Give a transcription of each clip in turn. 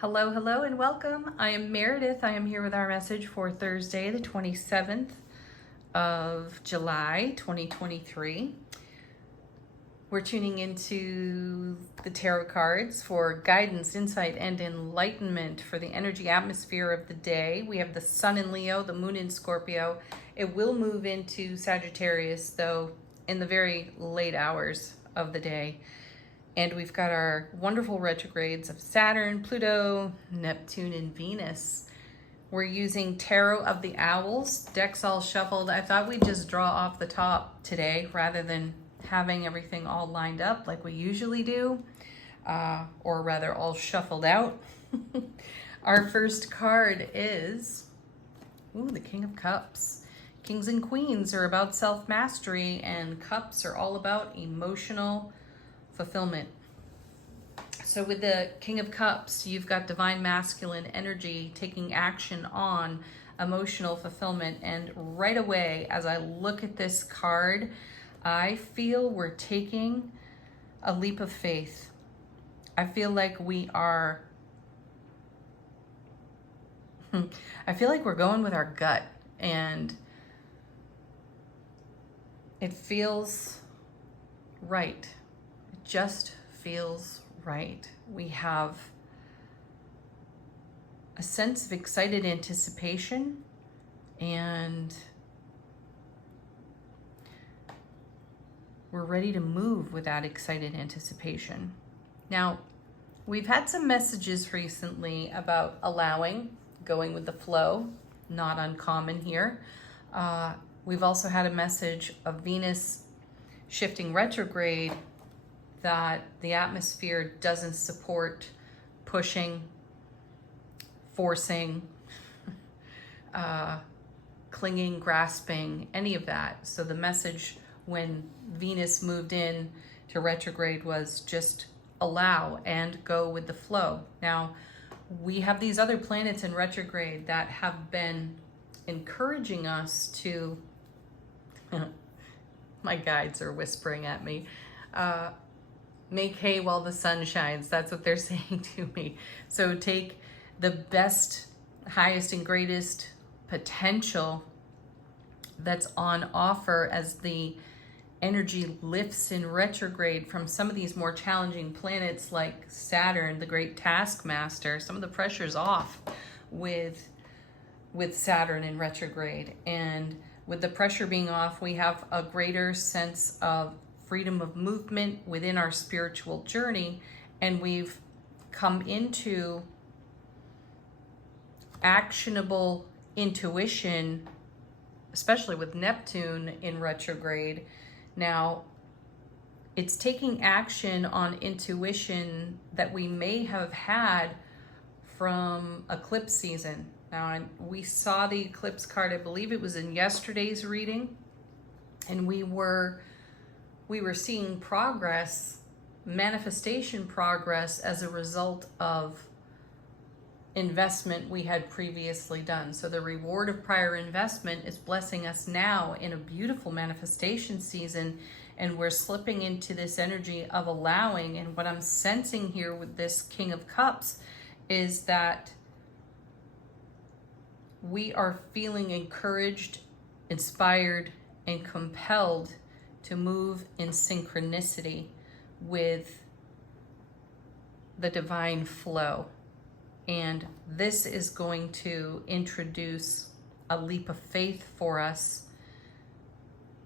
Hello, hello, and welcome. I am Meredith. I am here with our message for Thursday, the 27th of July, 2023. We're tuning into the tarot cards for guidance, insight, and enlightenment for the energy atmosphere of the day. We have the Sun in Leo, the Moon in Scorpio. It will move into Sagittarius, though, in the very late hours of the day. And we've got our wonderful retrogrades of Saturn, Pluto, Neptune, and Venus. We're using Tarot of the Owls, decks all shuffled. I thought we'd just draw off the top today rather than having everything all lined up like we usually do, or rather all shuffled out. Our first card is, the King of Cups. Kings and Queens are about self-mastery, and Cups are all about emotional fulfillment. So with the King of Cups, you've got divine masculine energy taking action on emotional fulfillment. And right away, as I look at this card, I feel we're taking a leap of faith. I feel like we are, I feel like we're going with our gut, and it feels right. Just feels right. We have a sense of excited anticipation, and we're ready to move with that excited anticipation. Now, we've had some messages recently about allowing, going with the flow, not uncommon here. We've also had a message of Venus shifting retrograde, that the atmosphere doesn't support pushing, forcing, clinging, grasping, any of that. So the message when Venus moved in to retrograde was just allow and go with the flow. Now, we have these other planets in retrograde that have been encouraging us to, my guides are whispering at me, make hay while the sun shines. That's what they're saying to me. So take the best, highest, and greatest potential that's on offer as the energy lifts in retrograde from some of these more challenging planets like Saturn, the great taskmaster. Some of the pressure's off with Saturn in retrograde. And with the pressure being off, we have a greater sense of freedom of movement within our spiritual journey, and we've come into actionable intuition, especially with Neptune in retrograde. Now, it's taking action on intuition that we may have had from eclipse season. Now, we saw the eclipse card, I believe it was in yesterday's reading, and we were seeing progress, manifestation progress, as a result of investment we had previously done. So the reward of prior investment is blessing us now in a beautiful manifestation season, and we're slipping into this energy of allowing. And what I'm sensing here with this King of Cups is that we are feeling encouraged, inspired, and compelled to move in synchronicity with the divine flow. And this is going to introduce a leap of faith for us.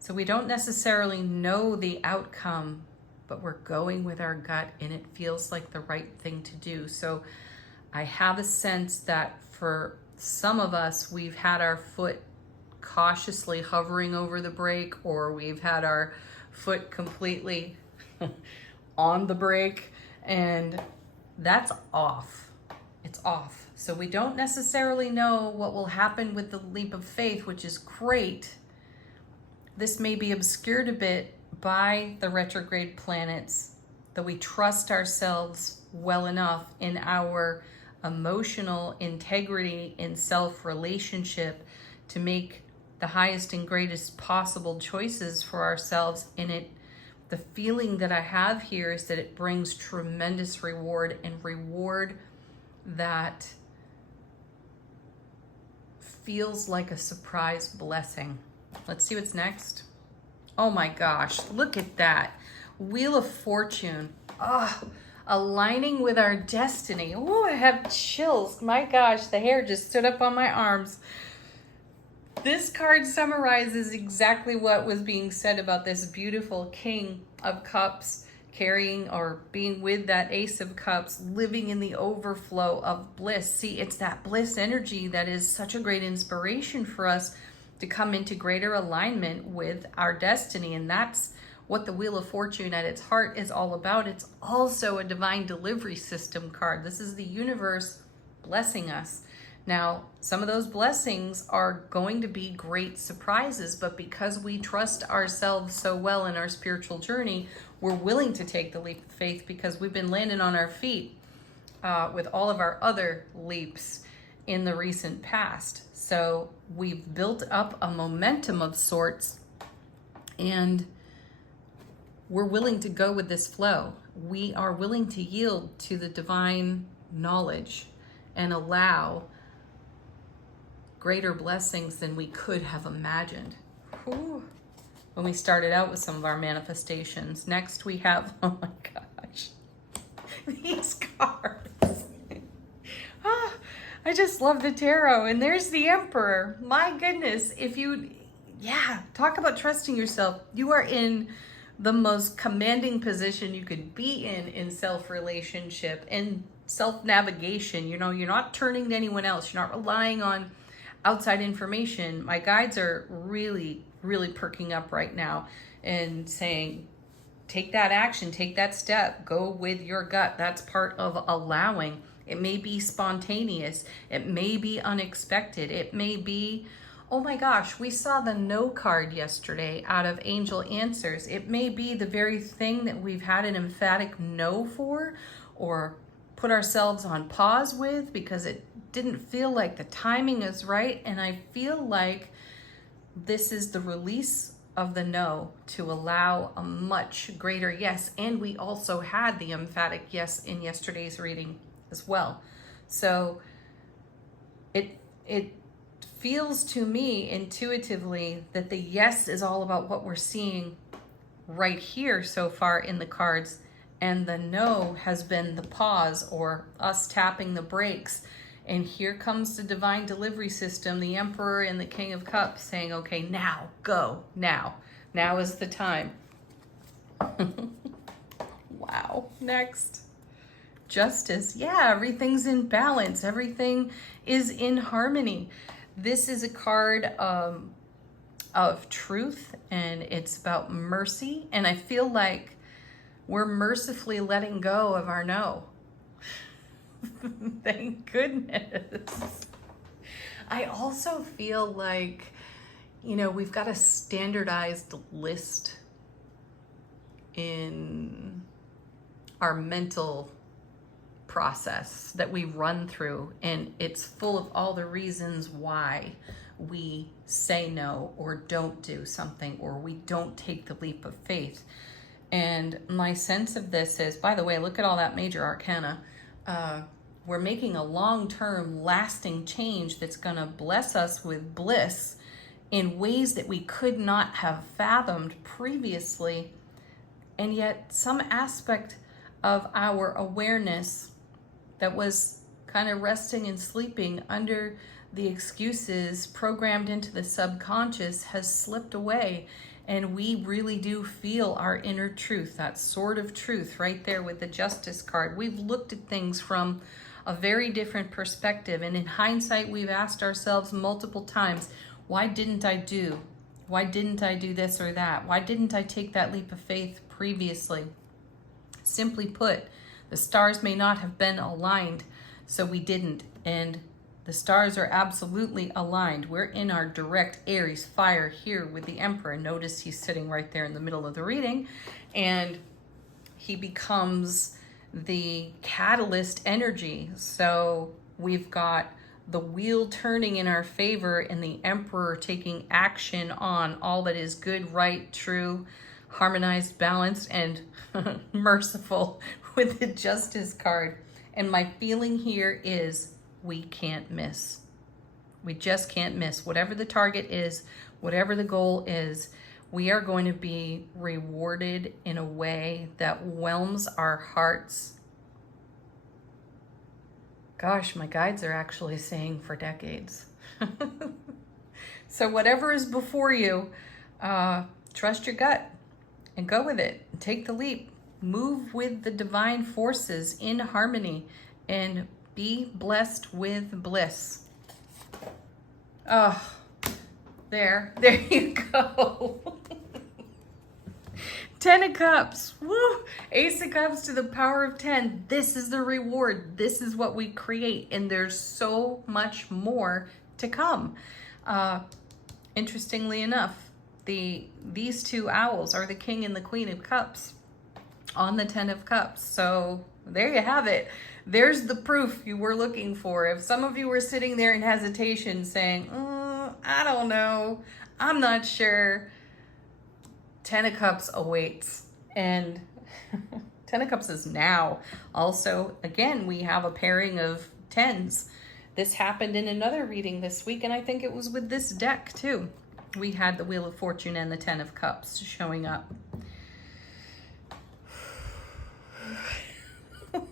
So we don't necessarily know the outcome, but we're going with our gut, and it feels like the right thing to do. So I have a sense that for some of us, we've had our foot cautiously hovering over the brake, or we've had our foot completely on the brake, and that's off. It's off. So we don't necessarily know what will happen with the leap of faith, which is great. This may be obscured a bit by the retrograde planets, that we trust ourselves well enough in our emotional integrity in self-relationship to make the highest and greatest possible choices for ourselves in it. The feeling that I have here is that it brings tremendous reward, and reward that feels like a surprise blessing. Let's see what's next. Oh my gosh, look at that. Wheel of Fortune. Ah, aligning with our destiny. Oh, I have chills. My gosh, the hair just stood up on my arms. This card summarizes exactly what was being said about this beautiful King of Cups carrying or being with that Ace of Cups, living in the overflow of bliss. See, it's that bliss energy that is such a great inspiration for us to come into greater alignment with our destiny. And that's what the Wheel of Fortune at its heart is all about. It's also a divine delivery system card. This is the universe blessing us. Now, some of those blessings are going to be great surprises, but because we trust ourselves so well in our spiritual journey, we're willing to take the leap of faith because we've been landing on our feet with all of our other leaps in the recent past. So we've built up a momentum of sorts, and we're willing to go with this flow. We are willing to yield to the divine knowledge and allow greater blessings than we could have imagined. Whew. When we started out with some of our manifestations. Next we have, oh my gosh, these cards. Ah, I just love the tarot. And there's the Emperor. My goodness, talk about trusting yourself. You are in the most commanding position you could be in self-relationship and self-navigation. You know, you're not turning to anyone else. You're not relying on outside information. My guides are really perking up right now and saying, take that action, take that step, go with your gut. That's part of allowing. It may be spontaneous. It may be unexpected. It may be, oh my gosh, we saw the no card yesterday out of Angel Answers. It may be the very thing that we've had an emphatic no for, or put ourselves on pause with because it didn't feel like the timing is right. And I feel like this is the release of the no to allow a much greater yes. And we also had the emphatic yes in yesterday's reading as well. So it feels to me intuitively that the yes is all about what we're seeing right here so far in the cards, and the no has been the pause or us tapping the brakes. And here comes the divine delivery system, the Emperor and the King of Cups saying, okay, now, go, now. Now is the time. Wow, next. Justice. Yeah, everything's in balance. Everything is in harmony. This is a card of truth, and it's about mercy. And I feel like we're mercifully letting go of our no. Thank goodness. I also feel like, we've got a standardized list in our mental process that we run through, and it's full of all the reasons why we say no or don't do something, or we don't take the leap of faith. And my sense of this is, by the way, look at all that major arcana. We're making a long-term lasting change that's going to bless us with bliss in ways that we could not have fathomed previously. And yet some aspect of our awareness that was kind of resting and sleeping under the excuses programmed into the subconscious has slipped away. And we really do feel our inner truth, that sword of truth right there with the Justice card. We've looked at things from a very different perspective. And in hindsight, we've asked ourselves multiple times, why didn't I do? Why didn't I do this or that? Why didn't I take that leap of faith previously? Simply put, the stars may not have been aligned, so we didn't. And the stars are absolutely aligned. We're in our direct Aries fire here with the Emperor. Notice he's sitting right there in the middle of the reading, and he becomes the catalyst energy. So we've got the wheel turning in our favor and the Emperor taking action on all that is good, right, true, harmonized, balanced, and merciful with the Justice card. And my feeling here is we can't miss. We just can't miss. Whatever the target is, whatever the goal is, we are going to be rewarded in a way that whelms our hearts. Gosh, my guides are actually saying for decades. So whatever is before you, trust your gut and go with it. Take the leap. Move with the divine forces in harmony and be blessed with bliss. Oh, there you go. 10 of Cups, woo! Ace of Cups to the power of 10. This is the reward. This is what we create, and there's so much more to come. Interestingly enough, these two owls are the King and the Queen of Cups on the 10 of Cups. So there you have it. There's the proof you were looking for. If some of you were sitting there in hesitation saying, I don't know, I'm not sure, 10 of Cups awaits. And 10 of Cups is now. Also, again, we have a pairing of 10s. This happened in another reading this week, and I think it was with this deck too. We had the Wheel of Fortune and the 10 of Cups showing up. What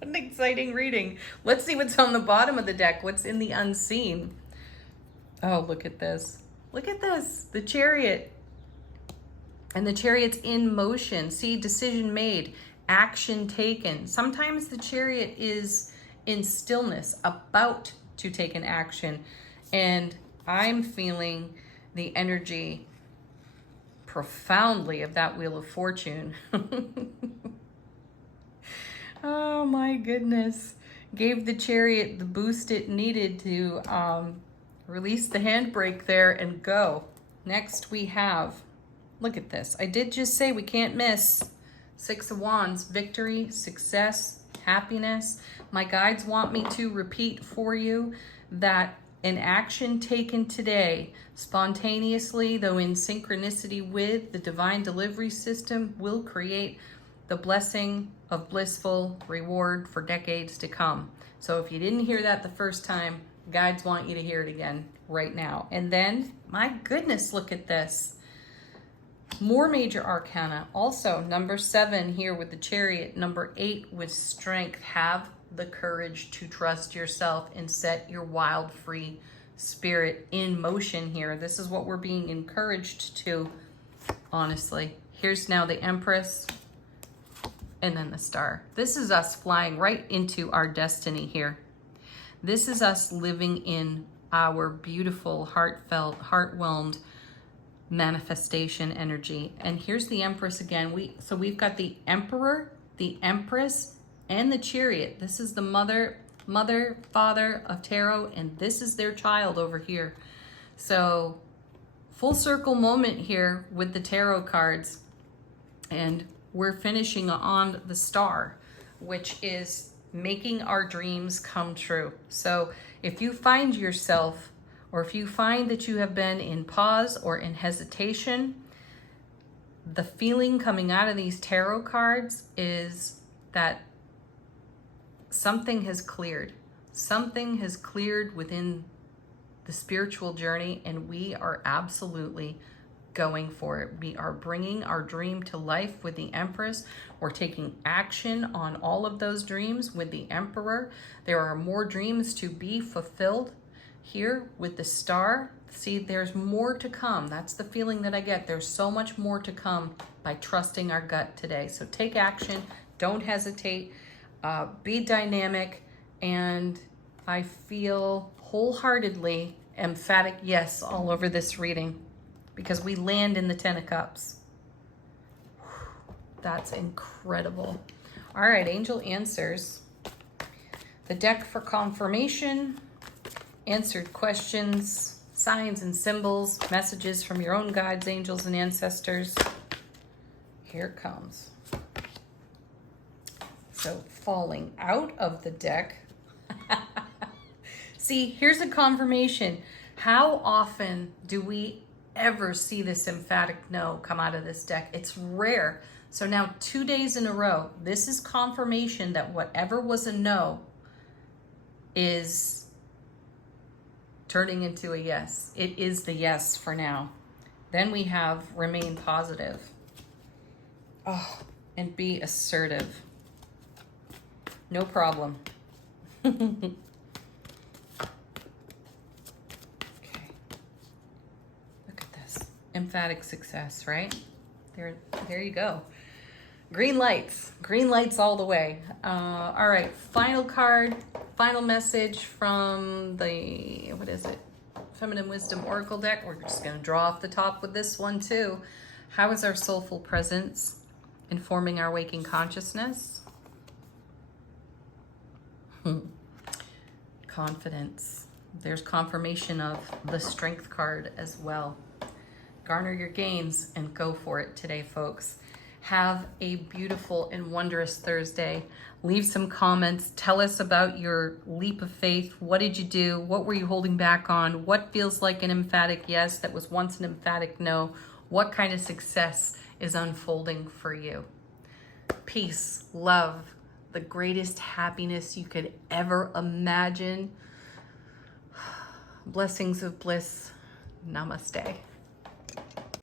an exciting reading. Let's see what's on the bottom of the deck. What's in the unseen? Oh, look at this. Look at this. The Chariot. And the Chariot's in motion. See, decision made, action taken. Sometimes the Chariot is in stillness, about to take an action. And I'm feeling the energy profoundly of that Wheel of Fortune. Oh my goodness. Gave the Chariot the boost it needed to release the handbrake there and go. Next we have, look at this. I did just say we can't miss. 6 of Wands, victory, success, happiness. My guides want me to repeat for you that an action taken today, spontaneously, though in synchronicity with the divine delivery system, will create the blessing of blissful reward for decades to come. So if you didn't hear that the first time, guides want you to hear it again right now. And then, my goodness, look at this. More major arcana. Also, number 7 here with the Chariot. Number 8 with strength. Have the courage to trust yourself and set your wild, free spirit in motion here. This is what we're being encouraged to, honestly. Here's now the Empress and then the Star. This is us flying right into our destiny here. This is us living in our beautiful, heartfelt, heart-whelmed manifestation energy. And here's the Empress again. We've got the Emperor, the Empress, and the Chariot. This is the mother, father of tarot, and this is their child over here. So full circle moment here with the tarot cards. And we're finishing on the Star, which is making our dreams come true. So if you find yourself, or if you find that you have been in pause or in hesitation, the feeling coming out of these tarot cards is that something has cleared. Something has cleared within the spiritual journey, and we are absolutely going for it. We are bringing our dream to life with the Empress. We're taking action on all of those dreams with the Emperor. There are more dreams to be fulfilled here with the Star. See, there's more to come. That's the feeling that I get. There's so much more to come by trusting our gut today. So take action. Don't hesitate. Be dynamic. And I feel wholeheartedly emphatic yes all over this reading, because we land in the 10 of Cups. That's incredible. All right, angel answers. The deck for confirmation, answered questions, signs and symbols, messages from your own guides, angels, and ancestors. Here it comes. So falling out of the deck. See, here's a confirmation. How often do we ever see this emphatic no come out of this deck? It's rare. So now 2 days in a row, this is confirmation that whatever was a no is turning into a yes. It is the yes for now. Then we have remain positive. Oh, and be assertive. No problem. Okay. Look at this. Emphatic success, right? There you go. Green lights all the way. All right, final card, final message from the, what is it? Feminine Wisdom Oracle deck. We're just gonna draw off the top with this one too. How is our soulful presence informing our waking consciousness? Confidence. There's confirmation of the Strength card as well. Garner your gains and go for it today, folks. Have a beautiful and wondrous Thursday. Leave some comments. Tell us about your leap of faith. What did you do? What were you holding back on? What feels like an emphatic yes that was once an emphatic no? What kind of success is unfolding for you? Peace, love, the greatest happiness you could ever imagine. Blessings of bliss. Namaste.